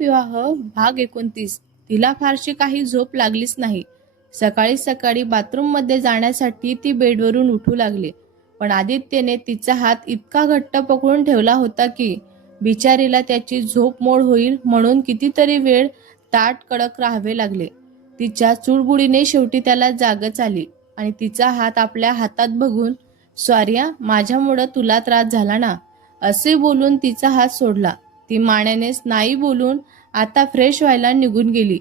विवाह भाग 29. तिला फारशी काही झोप लागलीच नाही. सकाळी सकाळी बाथरूममध्ये जाण्यासाठी ती बेडवरून उठू लागली, पण आदित्यने तिचा हात इतका घट्ट पकडून ठेवला होता की बिचारीला त्याची झोप मोड होईल म्हणून कितीतरी वेळ ताट कडक राहावे लागले. तिच्या चुडबुडीने शेवटी त्याला जागच आली आणि तिचा हात आपल्या हातात बघून, "सॉरी हां, माझ्यामुळं तुला त्रास झाला ना," असे बोलून तिचा हात सोडला. ती मानेनेच नाही बोलून आता फ्रेश व्हायला निघून गेली.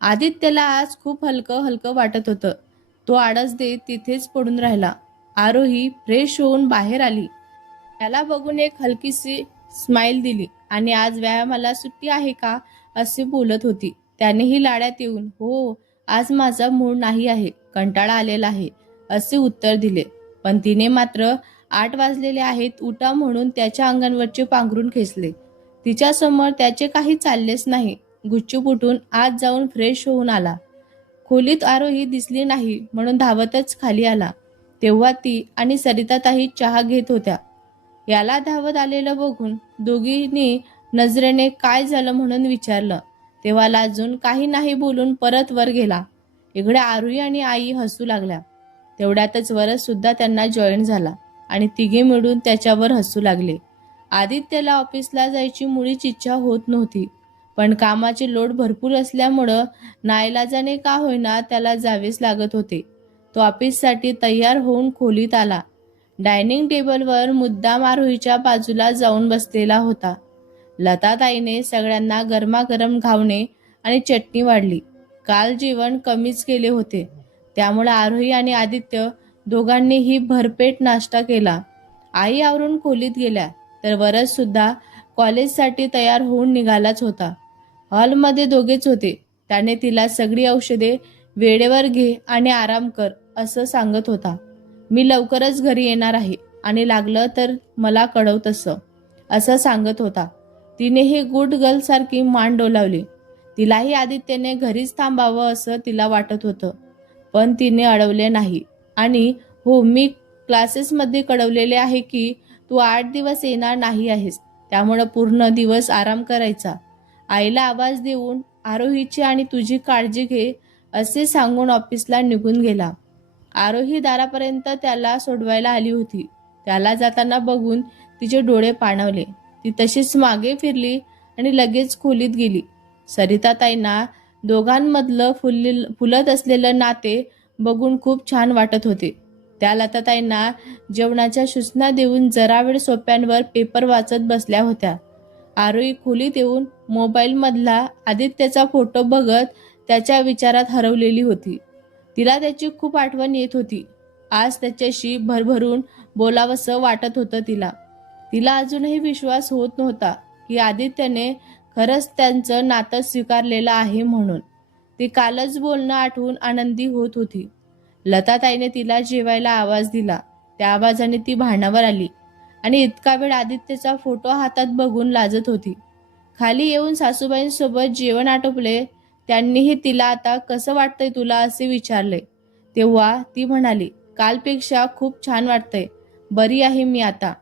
आदित्यला आज खूप हलकं हलकं वाटत होतं. तो आळस देत तिथेच पडून राहिला. आरोही फ्रेश होऊन बाहेर आली. त्याला बघून एक हलकीशी स्माईल दिली आणि आज व्यायामाला सुट्टी आहे का असे बोलत होती. त्यानेही लाड्यात येऊन, "हो, आज माझा मूड नाही आहे, कंटाळा आलेला आहे," असे उत्तर दिले. पण तिने मात्र 8 वाजलेले आहेत, उठा म्हणून त्याच्या अंगावरचे पांघरून खेचले. तिच्यासमोर त्याचे काही चाललेच नाही. गुपचूप उठून आत जाऊन फ्रेश होऊन आला. खोलीत आरोही दिसली नाही म्हणून धावतच खाली आला. तेव्हा ती आणि सरिताताई चहा घेत होत्या. याला धावत आलेलं बघून दोघींनी नजरेने काय झालं म्हणून विचारलं. तेव्हा लाजून काही नाही बोलून परत वर गेला. इकडे आरोही आणि आई हसू लागल्या. तेवढ्यातच वरस सुद्धा त्यांना जॉईन झाला आणि तिघे मिळून त्याच्यावर हसू लागले. आदित्यला ऑफिसला जायची मुळीच इच्छा होत नव्हती, पण कामाचे लोड भरपूर असल्यामुळं नाईलाजाने का होईना त्याला जावेच लागत होते. तो ऑफिससाठी तयार होऊन खोलीत आला. डायनिंग टेबलवर मुद्दाम आरोहीच्या बाजूला जाऊन बसलेला होता. लताताईने सगळ्यांना गरमागरम घावणे आणि चटणी वाढली. काल जेवण कमीच केले होते, त्यामुळे आरोही आणि आदित्य दोघांनीही भरपेट नाश्ता केला. आई आवरून खोलीत गेल्या तर वरस सुद्धा कॉलेजसाठी तयार होऊन निघालाच होता. हॉलमध्ये दोघेच होते. त्याने तिला सगळी औषधे वेळेवर घे आणि आराम कर असं सांगत होता. "मी लवकरच घरी येणार आहे आणि लागलं तर मला कळव तसं," असं सांगत होता. तिनेही गुड गर्ल सारखी मान डोलावली. तिलाही आदित्यने घरीच थांबावं असं तिला वाटत होतं, पण तिने अडवले नाही. आणि "हो, मी क्लासेसमध्ये कळवलेले आहे की तू 8 दिवस येणार नाही आहेस, त्यामुळं पूर्ण दिवस आराम करायचा." आईला आवाज देऊन आरोहीची आणि तुझी काळजी घे असे सांगून ऑफिसला निघून गेला. आरोही दारापर्यंत त्याला सोडवायला आली होती. त्याला जाताना बघून तिचे डोळे पाणवले. ती तशीच मागे फिरली आणि लगेच खोलीत गेली. सरिताताईंना दोघांमधलं फुलत असलेलं नाते बघून खूप छान वाटत होते. त्या लताताईंना जेवणाच्या सूचना देऊन जरा वेळ सोप्यांवर पेपर वाचत बसल्या होत्या. आरोही खोलीत येऊन मोबाईलमधला आदित्यचा फोटो बघत त्याच्या विचारात हरवलेली होती. तिला त्याची खूप आठवण येत होती. आज त्याच्याशी भरभरून बोलावंसं वाटत होतं तिला. तिला अजूनही विश्वास होत नव्हता की आदित्यने खरंच त्यांचं नातं स्वीकारलेलं आहे म्हणून. ती कालच बोलणं आठवून आनंदी होत होती. लताताईने तिला जेवायला आवाज दिला. त्या आवाजाने ती भानावर आली आणि इतका वेळ आदित्यचा फोटो हातात बघून लाजत होती. खाली येऊन सासूबाईंसोबत जेवण आटोपले. त्यांनीही तिला "आता कसं वाटतंय तुला?" असे विचारले. तेव्हा ती म्हणाली, "कालपेक्षा खूप छान वाटतंय. बरी आहे मी आता."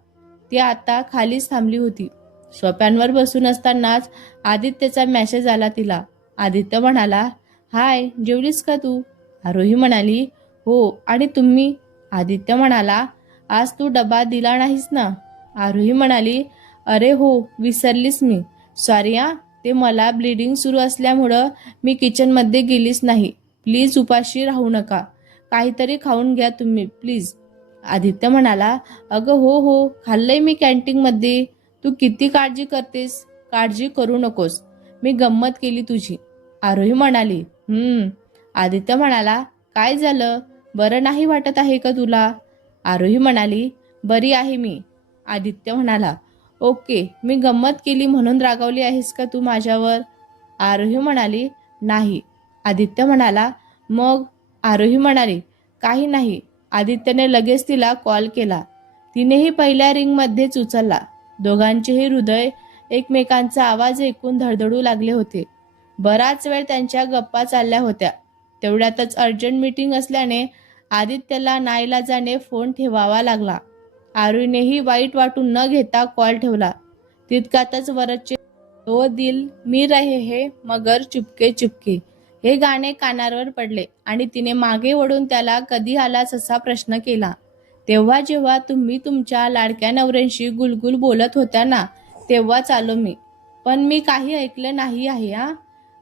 ती आता खालीच थांबली होती. सोफ्यावर बसून असतानाच आदित्यचा मेसेज आला तिला. आदित्य म्हणाला, "हाय, जेवलीस का तू?" आरोही म्हणाली, "हो, आणि तुम्ही?" आदित्य म्हणाला, "आज तू डबा दिला नाहीस ना?" आरोही म्हणाली, "अरे हो, विसरलीस मी. सॉरी हां, ते मला ब्लिडिंग सुरू असल्यामुळं मी किचनमध्ये गेलीच नाही. प्लीज उपाशी राहू नका. काहीतरी खाऊन घ्या तुम्ही प्लीज." आदित्य म्हणाला, "अगं हो हो, खाल्लंय मी कॅन्टीनमध्ये. तू किती काळजी करतेस. काळजी करू नकोस. मी गंमत केली तुझी." आरोही म्हणाली, आदित्य म्हणाला, "काय झालं? बरं नाही वाटत आहे का तुला?" आरोही म्हणाली, "बरी आहे मी." आदित्य म्हणाला, "ओके, मी गंमत केली म्हणून रागावली आहेस का तू माझ्यावर?" आरोही म्हणाली, "नाही." आदित्य म्हणाला, "मग?" आरोही म्हणाली, "काही नाही." आदित्यने लगेच तिला कॉल केला. तिनेही पहिल्या रिंगमध्येच उचलला. दोघांचेही हृदय एकमेकांचा आवाज ऐकून धडधडू लागले होते. बराच वेळ त्यांच्या गप्पा चालल्या होत्या. तेवढ्यातच अर्जंट मीटिंग असल्याने आदित्यला नाईलाजाने फोन ठेवावा लागला. आरोहीनेही वाईट वाटून न घेता कॉल ठेवला. तितक्यातच वरचे तो दिल मी रहे है मगर चुपके चुपके हे गाणे कानावर पडले आणि तिने मागे वळून त्याला कधी आलास असा प्रश्न केला. तेव्हा जेव्हा तुम्ही तुमच्या लाडक्या नवऱ्यांशी गुलगुल बोलत होत्या ना, तेव्हाच आलो मी. पण मी काही ऐकलं नाही आहे हा,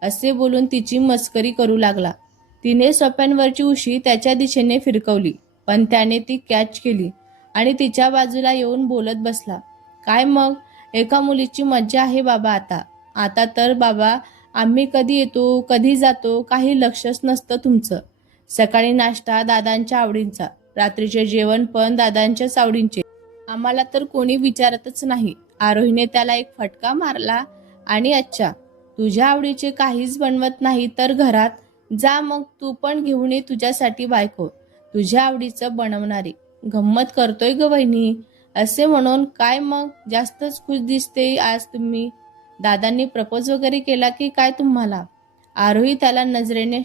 असे बोलून तिची मस्करी करू लागला. तिने सोप्यांवरची उशी त्याच्या दिशेने फिरकवली, पण त्याने ती कॅच केली आणि तिच्या बाजूला येऊन बोलत बसला. काय मग, एका मुलीची मज्जा आहे बाबा आता. आता तर बाबा आम्ही कधी येतो कधी जातो काही लक्षच नसतं तुमचं. सकाळी नाश्ता दादांच्या आवडींचा, रात्रीचे जेवण पण दादांच्याच आवडींचे. आम्हाला तर कोणी विचारतच नाही. आरोहीने त्याला एक फटका मारला आणि अच्छा, तुझ्या आवडीचे काहीच बनवत नाही तर घरात जा मग तू पण घेऊन ये तुझ्यासाठी बायको, तुझ्या आवडीचं बनवणारी. गंमत करतोय ग वहिनी, असे म्हणून काय मग जास्तच खुश दिसते आज तुम्ही. दादांनी प्रपोज वगैरे केला की काय तुम्हाला? आरोही त्याला नजरेने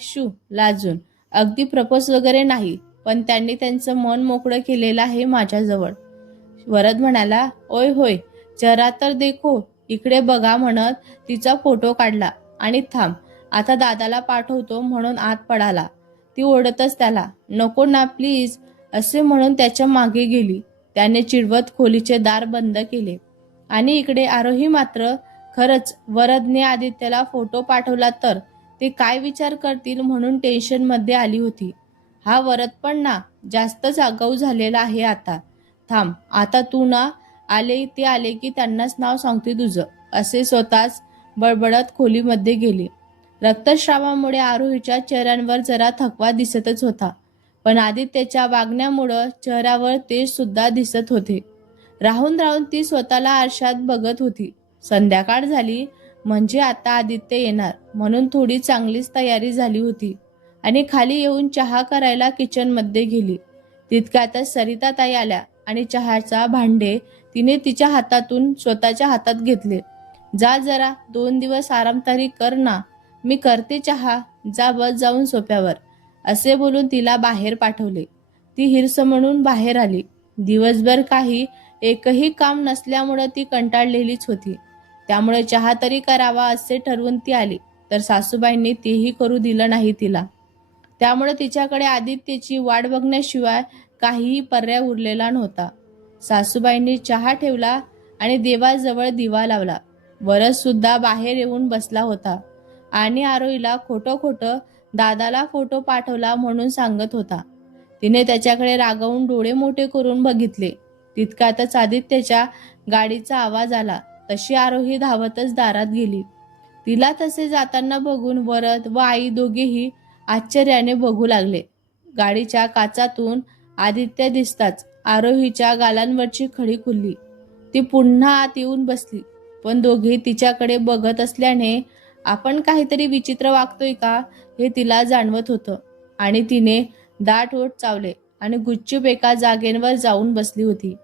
लाजून. अगदी प्रपोज वगैरे नाही, पण त्यांनी त्यांचं मन मोकळं केलेलं आहे माझ्याजवळ. वरद म्हणाला, ओय होय, जरा तर देखो, इकडे बघा म्हणत तिचा फोटो काढला आणि थांब, आता दादाला पाठवतो म्हणून आत पडाला. ती ओढतच त्याला, नको ना प्लीज, असे म्हणून त्याच्या मागे गेली. त्याने चिडवत खोलीचे दार बंद केले. आणि इकडे आरोही मात्र खरंच वरदने आदित्यला फोटो पाठवला तर ते काय विचार करतील म्हणून टेन्शनमध्ये आली होती. हा वरद पण ना जास्तच आगाऊ झालेला आहे आता. थांब, आता तू ना आले ते आले की त्यांनाच नाव सांगते तुझं, असे स्वतःच बडबडत खोलीमध्ये गेले. रक्तस्रावामुळे आरोहीच्या चेहऱ्यांवर जरा थकवा दिसतच होता, पण आदित्यच्या वागण्यामुळं चेहऱ्यावर तेज सुद्धा दिसत होते. राहून राहून ती स्वतःला आरशात बघत होती. संध्याकाळ झाली म्हणजे आता आदित्य येणार म्हणून थोडी चांगलीच तयारी झाली होती आणि खाली येऊन चहा करायला किचनमध्ये गेली. तितक्यातच सरिताताई आल्या आणि चहाचा भांडे तिने तिच्या हातातून स्वतःच्या हातात घेतले. जा जरा 2 दिवस आराम तरी कर ना, मी करते चहा, जा बस जाऊन सोप्यावर, असे बोलून तिला बाहेर पाठवले. ती हिरस म्हणून बाहेर आली. दिवसभर काही एकही काम नसल्यामुळे ती कंटाळलेलीच होती. त्यामुळे चहा तरी करावा असे ठरवून ती आली, तर सासूबाईंनी तेही करू दिलं नाही तिला. त्यामुळे तिच्याकडे आदित्यची वाट बघण्याशिवाय काहीही पर्याय उरलेला नव्हता. सासूबाईंनी चहा ठेवला आणि देवाजवळ दिवा लावला. वरद सुद्धा बाहेर येऊन बसला होता आणि आरोहीला खोटं खोटं दादाला फोटो पाठवला म्हणून सांगत होता. तिने त्याच्याकडे रागावून डोळे मोठे करून बघितले. तितक्यातच आदित्यच्या गाडीचा आवाज आला. तशी आरोही धावतच दारात गेली. तिला तसे जाताना बघून वरद व आई दोघेही आश्चर्याने बघू लागले. गाडीच्या काचातून आदित्य दिसताच आरोहीच्या गालांवरची खडी खुलली. ती पुन्हा आत येऊन बसली, पण दोघे तिच्याकडे बघत असल्याने आपण काहीतरी विचित्र वागतोय का हे तिला जाणवत होतं आणि तिने दाट ओठ चावले आणि गुपचूप एका जागेवर जाऊन बसली होती.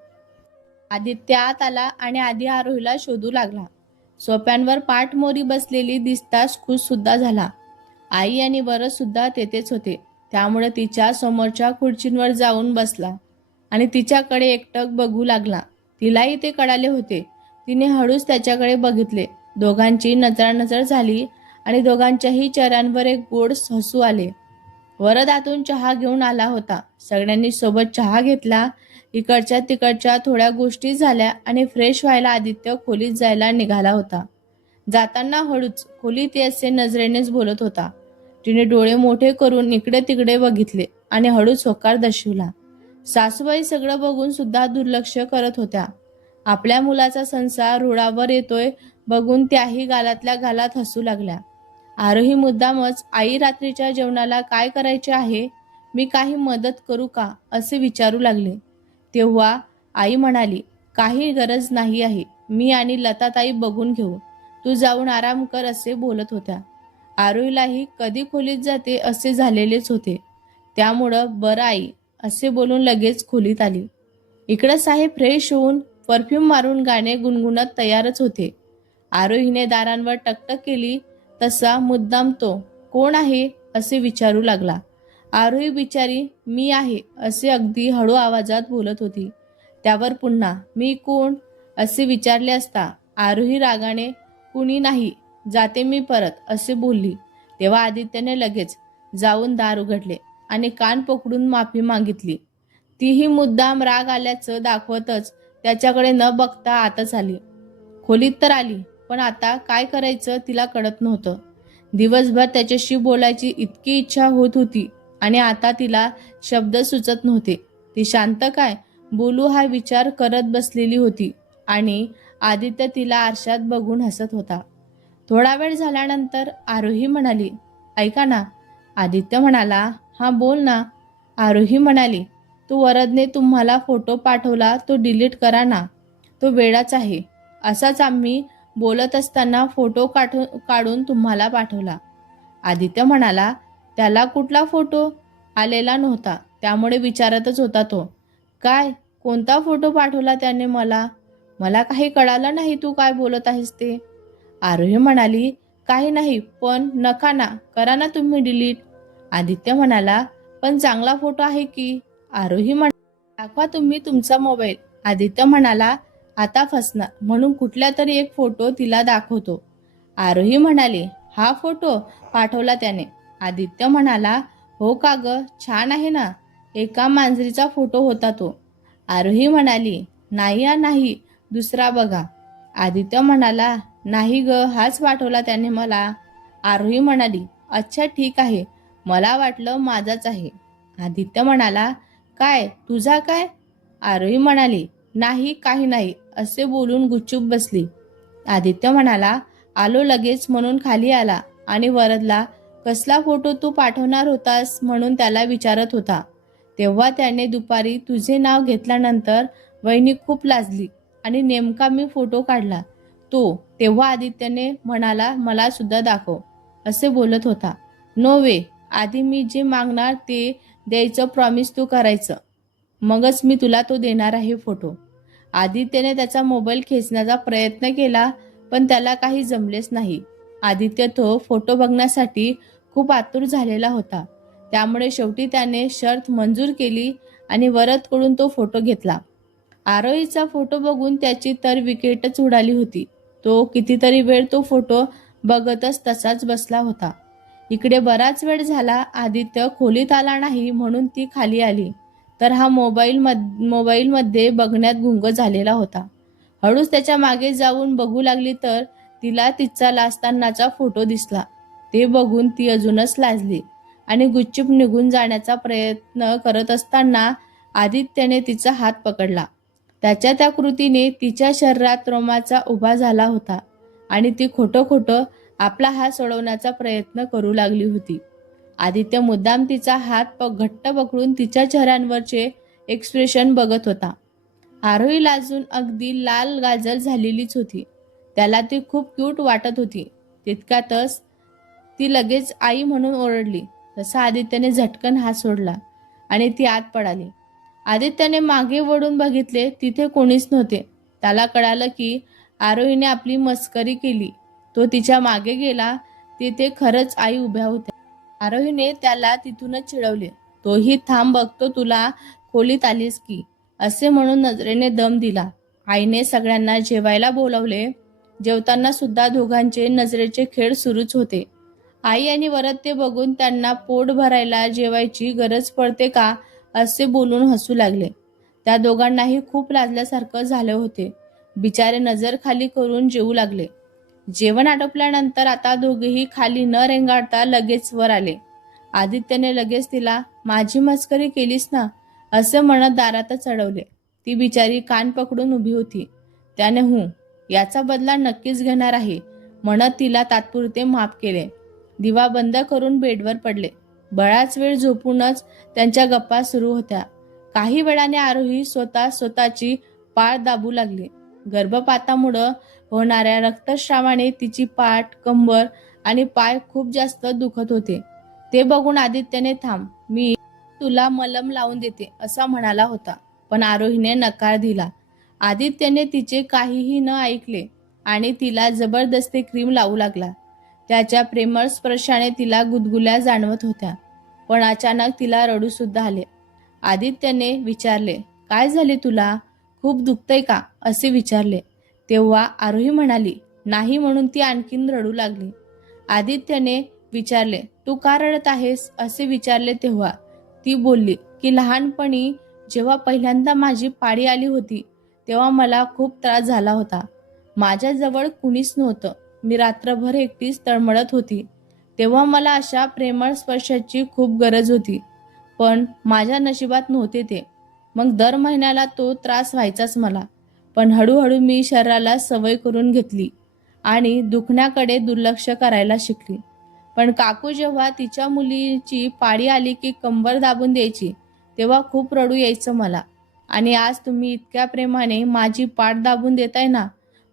आदित्य आत आला आणि आधी आरोहीला शोधू लागला. सोप्यांवर पाठमोरी बसलेली दिसताच खुश सुद्धा झाला. आई आणि वरद सुद्धा तेथेच होते, त्यामुळे तिच्या समोरच्या खुर्चींवर जाऊन बसला आणि तिच्याकडे एकटक बघू लागला. तिलाही ते कळाले होते. तिने हळूच त्याच्याकडे बघितले. दोघांची नजरानजर झाली आणि दोघांच्याही चेहऱ्यांवर एक गोड हसू आले. वरद आतून चहा घेऊन आला होता. सगळ्यांनी सोबत चहा घेतला. इकडच्या तिकडच्या थोड्या गोष्टी झाल्या आणि फ्रेश व्हायला आदित्य खोलीत जायला निघाला होता. जाताना हळूच खोलीत असे नजरेनेच बोलत होता. तिने डोळे मोठे करून इकडे तिकडे बघितले आणि हळूच होकार दर्शवला. सासूबाई सगळं बघून सुद्धा दुर्लक्ष करत होत्या. आपल्या मुलाचा संसार रुळावर येतोय बघून त्याही गालातल्या गालात हसू लागल्या. आरोही मुद्दामच आई रात्रीच्या जेवणाला काय करायचे आहे, मी काही मदत करू का असे विचारू लागले. तेव्हा आई म्हणाली, काही गरज नाही आहे, मी आणि लताताई बघून घेऊ, तू जाऊन आराम कर, असे बोलत होत्या. आरोहीलाही कधी खोलीत जाते असे झालेलेच होते. त्यामुळं बरं आई, असे बोलून लगेच खोलीत आली. इकडं साहेब फ्रेश होऊन परफ्यूम मारून गाणे गुणगुणत तयारच होते. आरोहीने दारांवर टकटक केली तसा मुद्दाम तो कोण आहे असे विचारू लागला. आरोही बिचारी मी आहे असे अगदी हळू आवाजात बोलत होती. त्यावर पुन्हा मी कोण असे विचारले असता आरोही रागाने कुणी नाही, जाते मी परत असे बोलली. तेव्हा आदित्यने लगेच जाऊन दार उघडले आणि कान पकडून माफी मागितली. तीही मुद्दाम राग आल्याचं दाखवतच त्याच्याकडे न बघता आतच आली. खोलीत तर आली, पण आता काय करायचं तिला कळत नव्हतं. दिवसभर त्याच्याशी बोलायची इतकी इच्छा होत होती आणि आता तिला शब्द सुचत नव्हते. ती शांत काय बोलू हा विचार करत बसलेली होती आणि आदित्य तिला आरशात बघून हसत होता. थोडा वेळ झाल्यानंतर आरोही म्हणाली, ऐका ना. आदित्य म्हणाला, हा बोल ना. आरोही म्हणाली, तो वरदने तुम्हाला फोटो पाठवला तो डिलीट करा ना. तो वेडाच आहे. असाच आम्ही बोलत असताना फोटो काढून तुम्हाला पाठवला. आदित्य म्हणाला, त्याला कुठला फोटो? आलेला नव्हता, त्यामुळे विचारतच होता तो. काय? कोणता फोटो पाठवला त्याने मला? मला काही कळालं नाही तू काय बोलत आहेस ते. आरोही म्हणाली, काही नाही, पण नका ना, करा ना तुम्ही डिलीट. आदित्य म्हणाला, पण चांगला फोटो आहे की. आरोही म्हणाला, दाखवा तुम्ही तुमचा मोबाईल. आदित्य म्हणाला, आता फसणार म्हणून कुठल्या तरी एक फोटो तिला दाखवतो. आरोही म्हणाले, हा फोटो पाठवला त्याने. आदित्य म्हणाला, हो का ग, छान आहे ना. एका मांजरीचा फोटो होता तो. आरोही म्हणाली, नाही, दुसरा बघा. आदित्य म्हणाला, नाही ग, हाच पाठवला त्याने मला. आरोही म्हणाली, अच्छा ठीक आहे, मला वाटलं माझाच आहे. आदित्य म्हणाला, काय तुझा काय? आरोही म्हणाली, नाही काही नाही असे बोलून गुपचूप बसली. आदित्य म्हणाला, आलो लगेच म्हणून खाली आला आणि वरदला कसला फोटो तू पाठवणार होतास म्हणून त्याला विचारत होता. तेव्हा त्याने दुपारी तुझे नाव घेतल्यानंतर वहिनी खूप लाजली आणि नेमका मी फोटो काढला तो. तेव्हा आदित्यने म्हणाला, मला सुद्धा दाखव असे बोलत होता. नो वे, आधी मी जे मागणार ते द्यायचं प्रॉमिस तू करायचं, मगच मी तुला तो देणार आहे फोटो. आदित्यने त्याचा मोबाईल खेचण्याचा प्रयत्न केला, पण त्याला काही जमलेच नाही. आदित्य तो फोटो बघण्यासाठी खूप आतुर झालेला होता. त्यामुळे शेवटी त्याने शर्त मंजूर केली आणि वरदकडून तो फोटो घेतला. आरोहीचा फोटो बघून त्याची तर विकेटच उडाली होती. तो कितीतरी वेळ तो फोटो बघतच तसाच बसला होता. इकडे बराच वेळ झाला आदित्य खोलीत आला नाही म्हणून ती खाली आली, तर हा मोबाईलमध्ये बघण्यात गुंग झालेला होता. हळूच त्याच्या मागे जाऊन बघू लागली तर तिला तिचा लाजतानाचा फोटो दिसला. ते बघून ती अजूनच लाजली आणि गुपचूप निघून जाण्याचा प्रयत्न करत असताना आदित्यने तिचा हात पकडला. त्याच्या त्या कृतीने तिच्या शरीरात रोमांच उभा झाला होता आणि ती खोटं आपला हात सोडवण्याचा प्रयत्न करू लागली होती. आदित्य मुद्दाम तिचा हात घट्ट पकडून तिच्या चेहऱ्यावरचे एक्सप्रेशन बघत होता. आरोही लाजून अगदी लाल गाजर झालेलीच होती. त्याला ती खूप क्यूट वाटत होती. तितक्यातच ती लगेच आई म्हणून ओरडली. तसा आदित्यने झटकन हात सोडला आणि ती आत पळाली. आदित्यने मागे वळून बघितले, तिथे कोणीच नव्हते. त्याला कळालं की आरोहीने आपली मस्करी केली. तो तिच्या मागे गेला. तिथे खरंच आई उभ्या होत्या. आरोहीने त्याला तिथूनच चिडवले. तोही थांब बघतो तुला, खोलीत आलीस की असे म्हणून नजरेने दम दिला. आईने सगळ्यांना जेवायला बोलावले. जेवताना सुद्धा दोघांचे नजरेचे खेळ सुरूच होते. आई आणि वरद ते बघून त्यांना पोट भरायला जेवायची गरज पडते का असे बोलून हसू लागले. त्या दोघांनाही खूप लाजल्यासारखं झाले होते. बिचारे नजर खाली करून जेवू लागले. जेवण आटोपल्यानंतर आता दोघेही खाली न रेंगाळता लगेच वर आले. आदित्यने लगेच तिला माझी मस्करी केलीस ना असे म्हणत दारातच चढवले. ती बिचारी कान पकडून उभी होती. त्याने याचा बदला नक्कीच घेणार आहे म्हणत तिला तात्पुरते माफ केले. दिवा बंद करून बेडवर पडले. बराच वेळ झोपूनच त्यांच्या गप्पा सुरू होत्या. काही वेळाने आरोही स्वतःची पाठ दाबू लागली. गर्भपातामुळे होणाऱ्या रक्तस्रावाने तिची पाठ, कंबर आणि पाय खूप जास्त दुखत होते. ते बघून आदित्यने थांब, मी तुला मलम लावून देते असा म्हणाला होता, पण आरोहीने नकार दिला. आदित्यने तिचे काहीही न ऐकले आणि तिला जबरदस्ती क्रीम लावू लागला. त्याच्या प्रेमळ स्पर्शाने तिला गुदगुल्या जाणवत होत्या, पण अचानक तिला रडू सुद्धा आले. आदित्यने विचारले, काय झाले तुला? खूप दुखतंय का असे विचारले. तेव्हा आरोही म्हणाली, नाही म्हणून ती आणखीन रडू लागली. आदित्यने विचारले, तू का रडत आहेस असे विचारले तेव्हा ती बोलली की लहानपणी जेव्हा पहिल्यांदा माझी पाळी आली होती तेव्हा मला खूप त्रास झाला होता. माझ्याजवळ कुणीच नव्हतं. मी रात्रभर एकटीच तळमळत होती. तेव्हा मला अशा प्रेमळ स्पर्शाची खूप गरज होती, पण माझ्या नशिबात नव्हते ते. मग दर महिन्याला तो त्रास व्हायचाच मला. पण हळूहळू मी शरीराला सवय करून घेतली आणि दुखण्याकडे दुर्लक्ष करायला शिकली. पण काकू जेव्हा तिच्या मुलीची पाळी आली की कंबर दाबून द्यायची तेव्हा खूप रडू यायचं मला. आणि आज तुम्ही इतक्या प्रेमाने माझी पाठ दाबून देताय ना,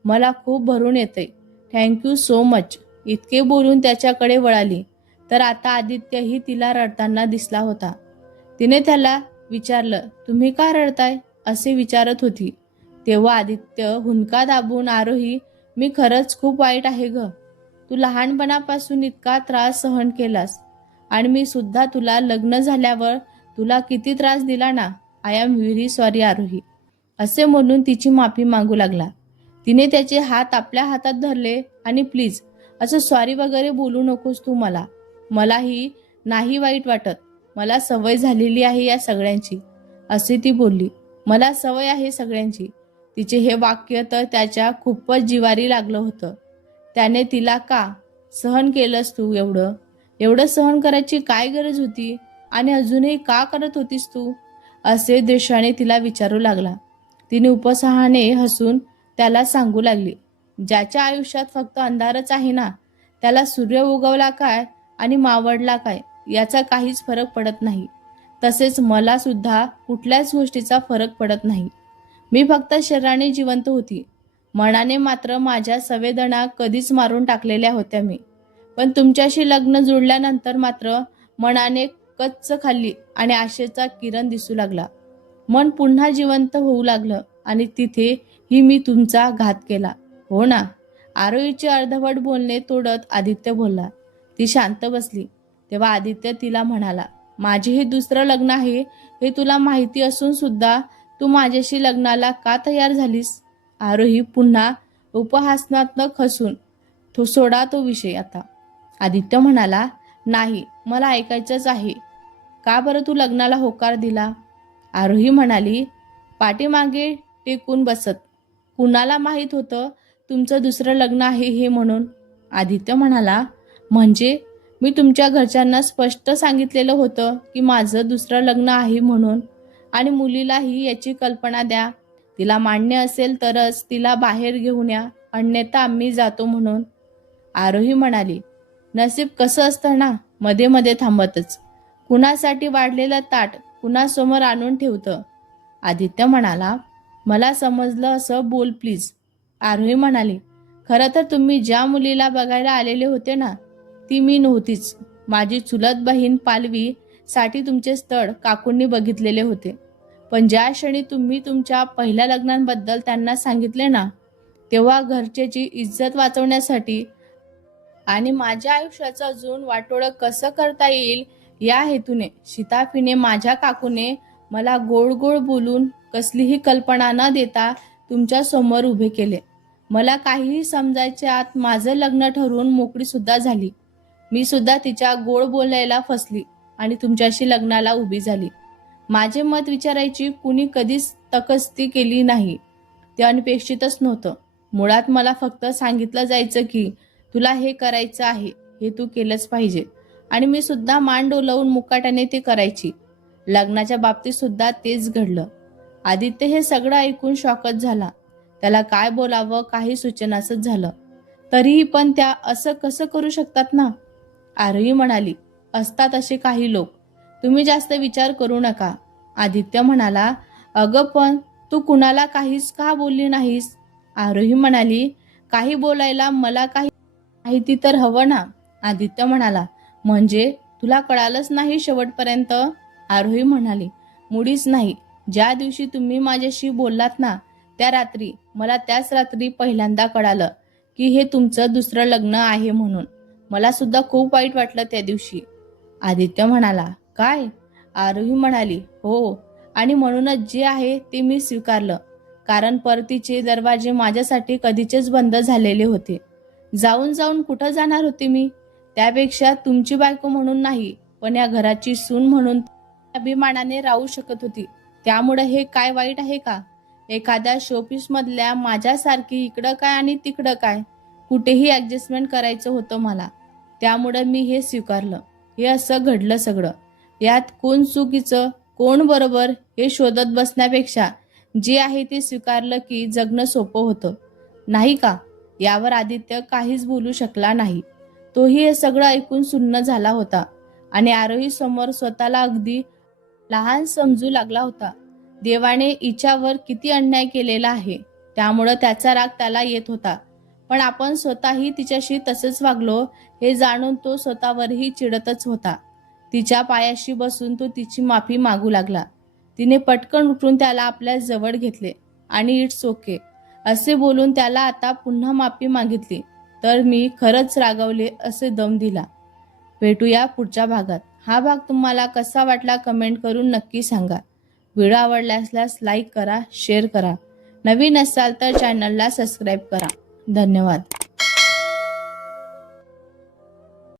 मला खूप भरून येतंय. Thank you so much. इतके बोलून त्याच्याकडे वळाली तर आता आदित्यही तिला रडताना दिसला होता. तिने त्याला विचारलं, तुम्ही का रडताय असे विचारत होती. तेव्हा आदित्य हुंदका दाबून, आरोही, मी खरंच खूप वाईट आहे ग. तू लहानपणापासून इतका त्रास सहन केलास आणि मी सुद्धा तुला लग्न झाल्यावर तुला किती त्रास दिला ना. आय एम व्हेरी सॉरी आरोही असे म्हणून तिची माफी मागू लागला. तिने त्याचे हात आपल्या हातात धरले आणि प्लीज असं सॉरी वगैरे बोलू नकोस तू मला. मलाही नाही वाईट वाटत. मला सवय झालेली आहे या सगळ्यांची असे ती बोलली. मला सवय आहे सगळ्यांची. तिचे हे वाक्य तर त्याच्या खूपच जिवारी लागलं होतं. त्याने तिला का सहन केलंस तू एवढं एवढं सहन करायची काय गरज होती आणि अजूनही का करत होतीस तू असे द्वेषाने तिला विचारू लागला. तिने उपहासाने हसून त्याला सांगू लागली, ज्याच्या आयुष्यात फक्त अंधारच आहे ना, त्याला सूर्य उगवला काय आणि मावळला काय याचा काहीच फरक पडत नाही. तसेच मला सुद्धा कुठल्याच गोष्टीचा फरक पडत नाही. मी फक्त शरीराने जिवंत होती. मनाने मात्र माझ्या संवेदना कधीच मारून टाकलेल्या होत्या मी. पण तुमच्याशी लग्न जुळल्यानंतर मात्र मनाने कच्च खाल्ली आणि आशेचा किरण दिसू लागला. मन पुन्हा जिवंत होऊ लागलं आणि तिथे ही मी तुमचा घात केला. हो ना. आरोहीचे अर्धवट बोलणे तोडत आदित्य बोलला. ती शांत बसली. तेव्हा आदित्य तिला म्हणाला, माझे हे दुसरं लग्न आहे हे तुला माहिती असून सुद्धा तू माझ्याशी लग्नाला का तयार झालीस. आरोही पुन्हा उपहासात्मक हसून, तो सोडा तो विषय आता. आदित्य म्हणाला, नाही मला ऐकायचंच आहे. का बरं तू लग्नाला होकार दिला. आरोही म्हणाली, पाठीमागे टेकून बसत. कुणाला माहित होतं तुमचं दुसरं लग्न आहे हे म्हणून. आदित्य म्हणाला, म्हणजे मी तुमच्या घरच्यांना स्पष्ट सांगितलेलं होतं की माझं दुसरं लग्न आहे म्हणून आणि मुलीलाही याची कल्पना द्या. तिला मान्य असेल तरच तिला बाहेर घेऊन या, अन्यथा आम्ही जातो म्हणून. आरोही म्हणाली, नसीब कसं असतं ना, मध्ये मध्ये थांबतच. कुणासाठी वाढलेलं ताट कुणासमोर आणून ठेवतं. आदित्य म्हणाला, मला समजलं असं बोल प्लीज. आरोही म्हणाली, खरं तर तुम्ही ज्या मुलीला बघायला आलेले होते ना, ती मी नव्हतीच. माझी चुलत बहीण पालवी साठी तुमचे स्थळ काकूंनी बघितलेले होते. पण ज्या क्षणी तुम्ही तुमच्या पहिल्या लग्नांबद्दल त्यांना सांगितले ना, तेव्हा घरच्याची इज्जत वाचवण्यासाठी आणि माझ्या आयुष्याचं अजून वाटोळं कसं करता येईल या हेतूने शिताफीने माझ्या काकूने मला गोड गोड बोलून कसलीही कल्पना न देता तुमच्या समोर उभे केले. मला काहीही समजायच्या आत माझं लग्न ठरवून मोकळी सुद्धा झाली. मी सुद्धा तिच्या गोड बोलायला फसली आणि तुमच्याशी लग्नाला उभी झाली. माझे मत विचारायची कुणी कधीच तकस्ती केली नाही. ते अनपेक्षितच नव्हतं. मुळात मला फक्त सांगितलं जायचं की तुला हे करायचं आहे, हे तू केलंच पाहिजे आणि मी सुद्धा मान डोलवून मुकाट्याने ते करायची. लग्नाच्या बाबतीत सुद्धा तेच घडलं. आदित्य हे सगळं ऐकून शॉकच झाला. त्याला काय बोलावं काही सुचेनासच झालं. तरीही पण त्या असं कसं करू शकतात ना. आरोही म्हणाली, असतात असे काही लोक. तुम्ही जास्त विचार करू नका. आदित्य म्हणाला, अगं पण तू कुणाला काहीच का बोलली नाहीस. आरोही म्हणाली, काही बोलायला मला काही माहिती तर हवं ना. आदित्य म्हणाला, म्हणजे तुला कळालंच नाही शेवटपर्यंत. आरोही म्हणाली, मुळीच नाही. ज्या दिवशी तुम्ही माझ्याशी बोललात ना त्या रात्री मला त्याच रात्री पहिल्यांदा कळालं की हे तुमचं दुसरं लग्न आहे म्हणून. मला सुद्धा खूप वाईट वाटलं त्या दिवशी. आदित्य म्हणाला, काय. आरोही म्हणाली, हो, आणि म्हणूनच जे आहे ते मी स्वीकारलं. कारण परतीचे दरवाजे माझ्यासाठी कधीचेच बंद झालेले होते. जाऊन जाऊन कुठं जाणार होते मी? त्यापेक्षा तुमची बायको म्हणून नाही, पण या घराची सून म्हणून अभिमानाने राहू शकत होती. त्यामुळे हे काय वाईट आहे का? एखाद्या शोपीस मधल्या माझ्यासारखी इकडं काय आणि तिकडं काय, कुठेही ऍडजस्टमेंट करायचं होतं मला. त्यामुळे मी हे स्वीकारलं. हे असं घडलं सगळं. यात कोण चुकीचं कोण बरोबर हे शोधत बसण्यापेक्षा जे आहे ते स्वीकारलं की जगणं सोपं होतं, नाही का? यावर आदित्य काहीच बोलू शकला नाही. तोही हे सगळं ऐकून सुन्न झाला होता आणि आरोही समोर स्वतःला अगदी लहान समजू लागला होता. देवाने हिच्यावर किती अन्याय केलेला आहे, त्यामुळं त्याचा राग त्याला येत होता. पण आपण स्वतःही तिच्याशी तसंच वागलो हे जाणून तो स्वतःवरही चिडतच होता. तिच्या पायाशी बसून तो तिची माफी मागू लागला. तिने पटकन उठून त्याला आपल्या जवळ घेतले आणि इट्स ओके असे बोलून त्याला आता पुन्हा माफी मागितली. तर मी खरंच रागावले असे दम दिला. भेटूया पुढच्या भागात. हा भाग तुम्हाला कसा वाटला कमेंट करून नक्की सांगा. व्हिडिओ आवडल्यास लाईक करा, शेअर करा. नवीन असाल तर चॅनलला सबस्क्राईब करा. धन्यवाद.